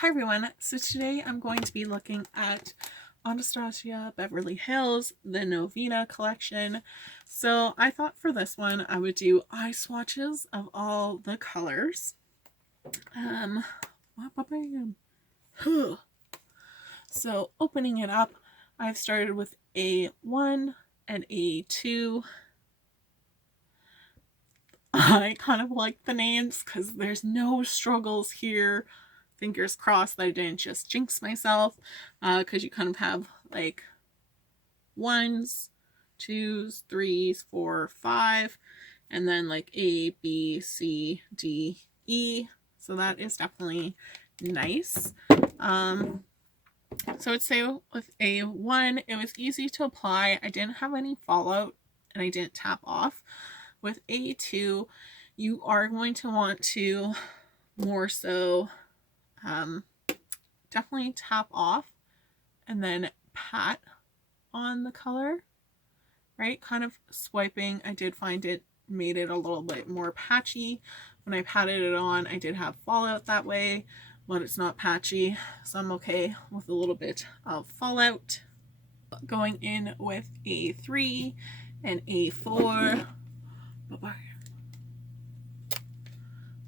Hi everyone, so today I'm going to be looking at Anastasia Beverly Hills, the Norvina collection. So I thought for this one I would do eye swatches of all the colors. So opening it up, I've started with A1 and A2. I kind of like the names because there's no struggles here. Fingers crossed that I didn't just jinx myself, because you kind of have like 1s, 2s, 3s, 4, 5, and then like A, B, C, D, E. So that is definitely nice. So I'd say with A1, it was easy to apply. I didn't have any fallout and I didn't tap off. With A2, you are going to want to more so definitely tap off and then pat on the color, right? Kind of swiping. I did find it made it a little bit more patchy. When I patted it on, I did have fallout that way, but it's not patchy, so I'm okay with a little bit of fallout. Going in with A3 and A4. Bye-bye.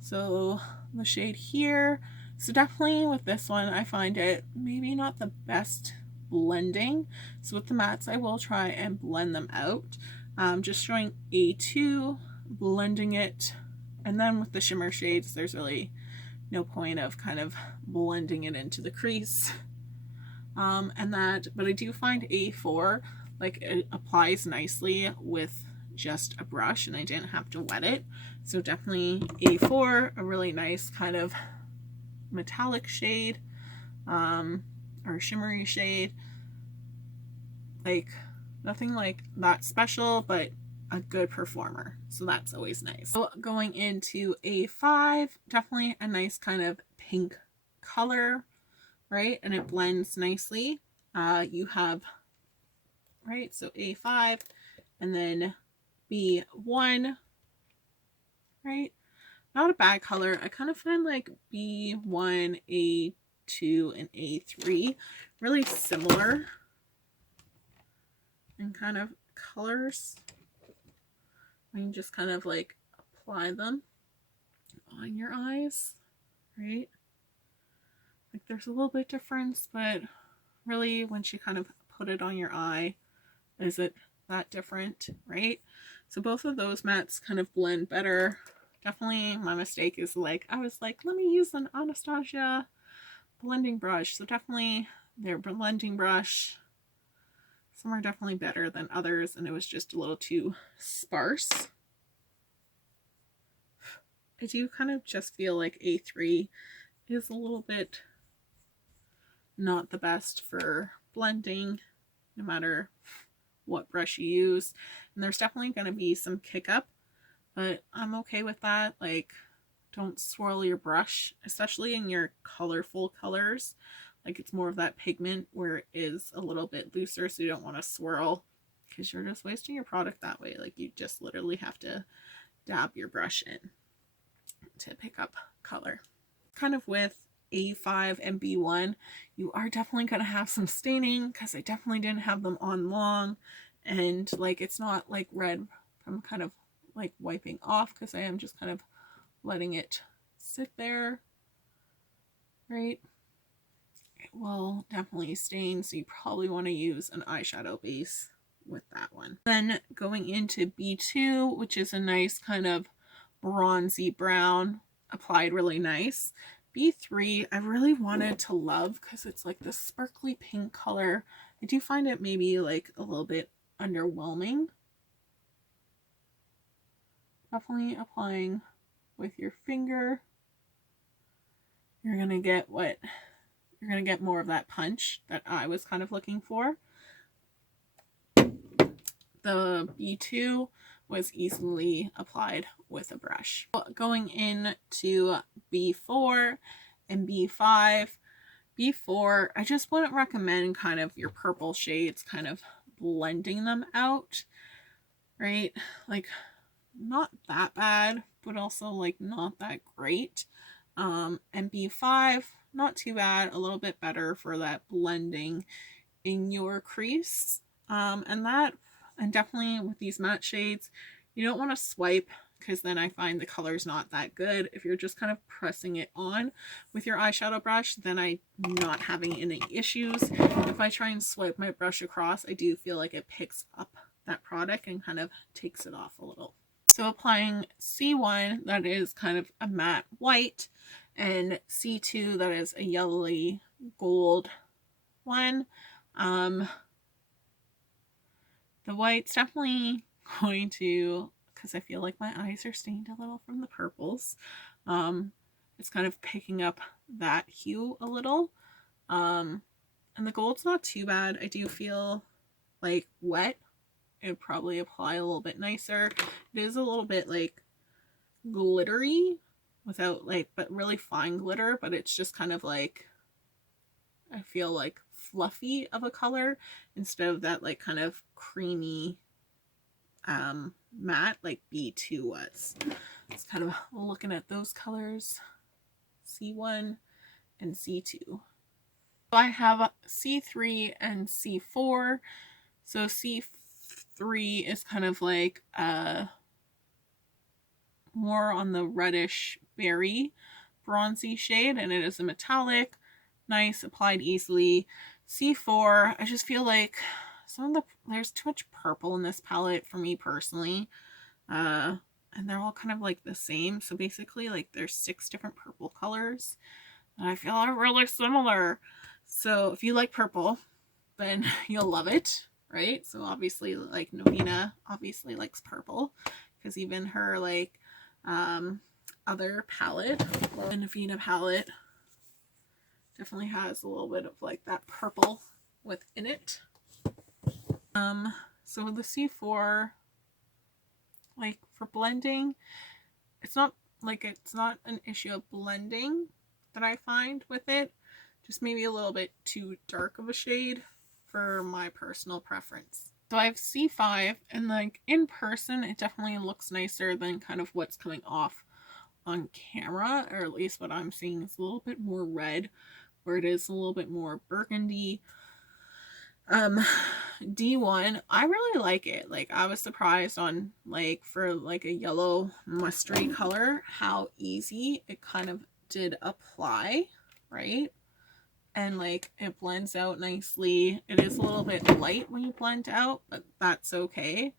So the shade here, so definitely with this one I find it maybe not the best blending. So with the mattes I will try and blend them out. Just showing A2, blending it, and then with the shimmer shades there's really no point of kind of blending it into the crease. But I do find A4 like it applies nicely with just a brush and I didn't have to wet it. So definitely A4, a really nice kind of metallic shade, or shimmery shade. Like nothing like that special, but a good performer. So that's always nice. So going into A5, definitely a nice kind of pink color, right? And it blends nicely. You have, right, so A5 and then B1, right? Not a bad color. I kind of find like B1, A2, and A3 really similar in kind of colors. And you just kind of like apply them on your eyes, right? Like there's a little bit difference, but really once you kind of put it on your eye, is it that different, right? So both of those mattes kind of blend better. Definitely my mistake is like, I was like, let me use an Anastasia blending brush. So definitely their blending brush, some are definitely better than others, and it was just a little too sparse. I do kind of just feel like A3 is a little bit not the best for blending, no matter what brush you use. And there's definitely going to be some kick up, but I'm okay with that. Like, don't swirl your brush, especially in your colorful colors. Like it's more of that pigment where it is a little bit looser, so you don't want to swirl because you're just wasting your product that way. Like you just literally have to dab your brush in to pick up color. Kind of with A5 and B1, you are definitely going to have some staining because I definitely didn't have them on long, and like it's not like red from kind of like wiping off because I am just kind of letting it sit there, right? It will definitely stain, so you probably want to use an eyeshadow base with that one. Then going into B2, which is a nice kind of bronzy brown, applied really nice. B3 I really wanted to love because it's like this sparkly pink color. I do find it maybe like a little bit underwhelming. Definitely applying with your finger. You're gonna get more of that punch that I was kind of looking for. The B2 was easily applied with a brush. Going into B4 and B5. B4, I just wouldn't recommend kind of your purple shades kind of blending them out, right? Like not that bad, but also like not that great. And B5, not too bad, a little bit better for that blending in your crease. And definitely with these matte shades, you don't want to swipe, because then I find the color's not that good. If you're just kind of pressing it on with your eyeshadow brush, then I'm not having any issues. If I try and swipe my brush across, I do feel like it picks up that product and kind of takes it off a little. So applying C1, that is kind of a matte white, and C2, that is a yellowy gold one. The white's definitely going to, because I feel like my eyes are stained a little from the purples. It's kind of picking up that hue a little. And the gold's not too bad. I do feel like wet, it would probably apply a little bit nicer. It is a little bit like glittery without like, but really fine glitter, but it's just kind of like, I feel like fluffy of a color instead of that like kind of creamy matte like B2 was. It's kind of looking at those colors, C1 and C2. So I have C3 and C4. So C3 is kind of like more on the reddish berry bronzy shade, and it is a metallic, nice, applied easily. C4, I just feel like there's too much purple in this palette for me personally, and they're all kind of like the same. So basically, like there's 6 different purple colors, and I feel are really similar. So if you like purple, then you'll love it, right? So obviously, like Norvina obviously likes purple, because even her like other palette, the Norvina palette, definitely has a little bit of like that purple within it. So the C4, like for blending, it's not an issue of blending that I find with it, just maybe a little bit too dark of a shade for my personal preference. So I have C5, and like in person it definitely looks nicer than kind of what's coming off on camera, or at least what I'm seeing is a little bit more red, where it is a little bit more burgundy. D1, I really like it. Like I was surprised on like for like a yellow mustardy color how easy it kind of did apply, right? And like it blends out nicely. It is a little bit light when you blend out, but that's okay.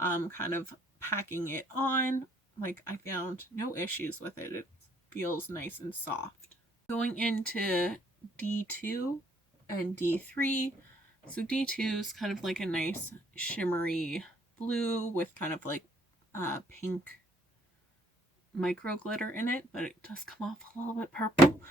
Kind of packing it on, like I found no issues with it. It feels nice and soft. Going into D2 and D3. So D2 is kind of like a nice shimmery blue with kind of like pink micro glitter in it, but it does come off a little bit purple.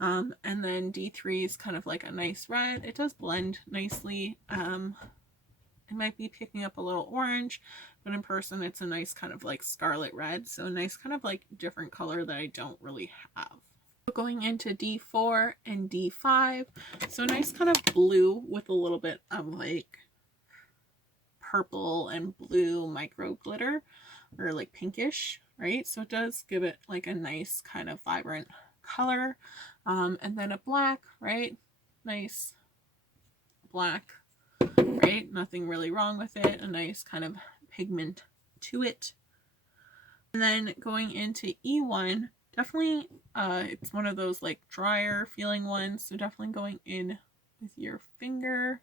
And then D3 is kind of like a nice red. It does blend nicely. It might be picking up a little orange, but in person it's a nice kind of like scarlet red. So a nice kind of like different color that I don't really have. Going into D4 and D5, so nice kind of blue with a little bit of like purple and blue micro glitter, or like pinkish, right? So it does give it like a nice kind of vibrant color. And then a black, right? Nice black, right? Nothing really wrong with it. A nice kind of pigment to it. And then going into E1, definitely it's one of those like drier feeling ones, so definitely going in with your finger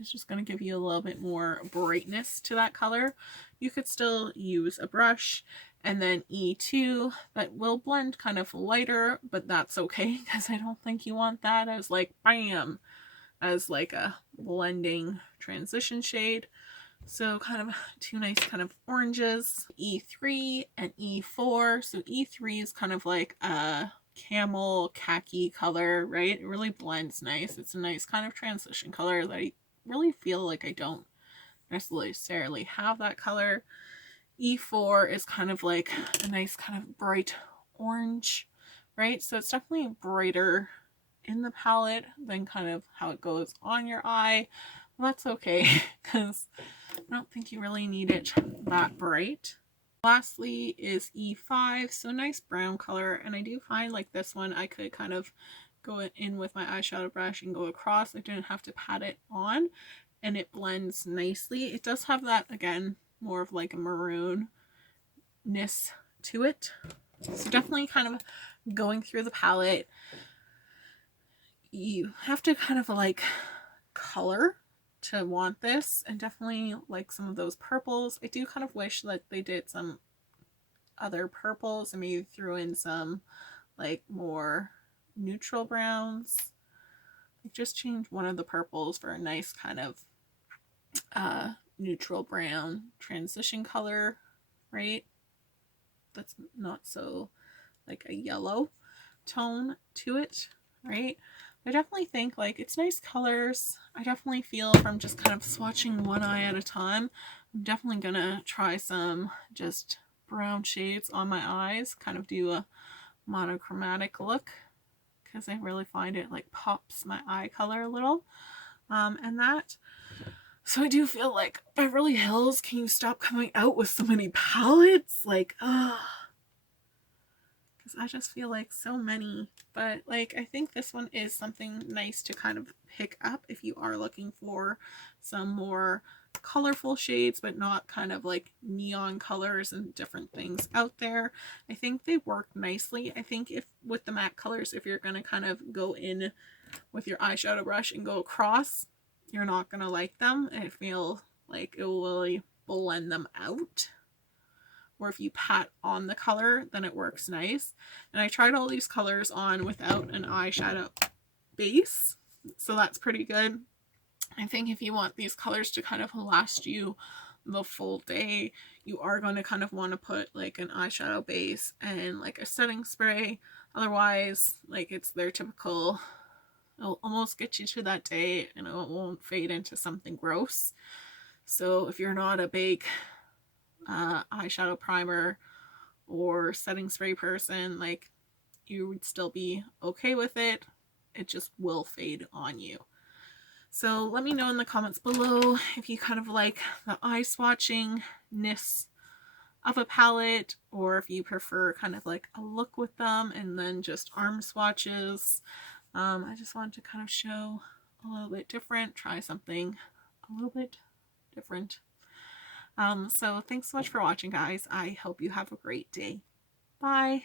is just going to give you a little bit more brightness to that color. You could still use a brush. And then E2, that will blend kind of lighter, but that's okay, because I don't think you want that as like bam, as like a blending transition shade. So kind of 2 nice kind of oranges. E3 and E4. So E3 is kind of like a camel khaki color, right? It really blends nice. It's a nice kind of transition color that I really feel like I don't necessarily have that color. E4 is kind of like a nice kind of bright orange, right? So it's definitely brighter in the palette than kind of how it goes on your eye. Well, that's okay, because I don't think you really need it that bright. Lastly is E5, so nice brown color, and I do find like this one I could kind of go in with my eyeshadow brush and go across. I didn't have to pat it on, and it blends nicely. It does have that, again, more of like a maroon-ness to it. So definitely kind of going through the palette, you have to kind of like color to want this, and definitely like some of those purples. I do kind of wish that they did some other purples and maybe threw in some like more neutral browns. I just changed one of the purples for a nice kind of neutral brown transition color, right? That's not so like a yellow tone to it, right? I definitely think like it's nice colors. I definitely feel from just kind of swatching one eye at a time, I'm definitely gonna try some just brown shades on my eyes, kind of do a monochromatic look, because I really find it like pops my eye color a little. And that, so I do feel like Beverly Hills, can you stop coming out with so many palettes? Like, because I just feel like so many. But like, I think this one is something nice to kind of pick up if you are looking for some more colorful shades, but not kind of like neon colors and different things out there. I think they work nicely. I think if with the matte colors, if you're going to kind of go in with your eyeshadow brush and go across, you're not going to like them. I feel like it will really blend them out. Or if you pat on the color, then it works nice. And I tried all these colors on without an eyeshadow base, so that's pretty good. I think if you want these colors to kind of last you the full day, you are going to kind of want to put like an eyeshadow base and like a setting spray. Otherwise, like it's their typical, it'll almost get you to that day and it won't fade into something gross. So if you're not a big eyeshadow primer or setting spray person, like you would still be okay with it. It just will fade on you. So let me know in the comments below if you kind of like the eye swatching-ness of a palette, or if you prefer kind of like a look with them and then just arm swatches. I just wanted to kind of show a little bit different, try something a little bit different. So thanks so much for watching, guys. I hope you have a great day. Bye.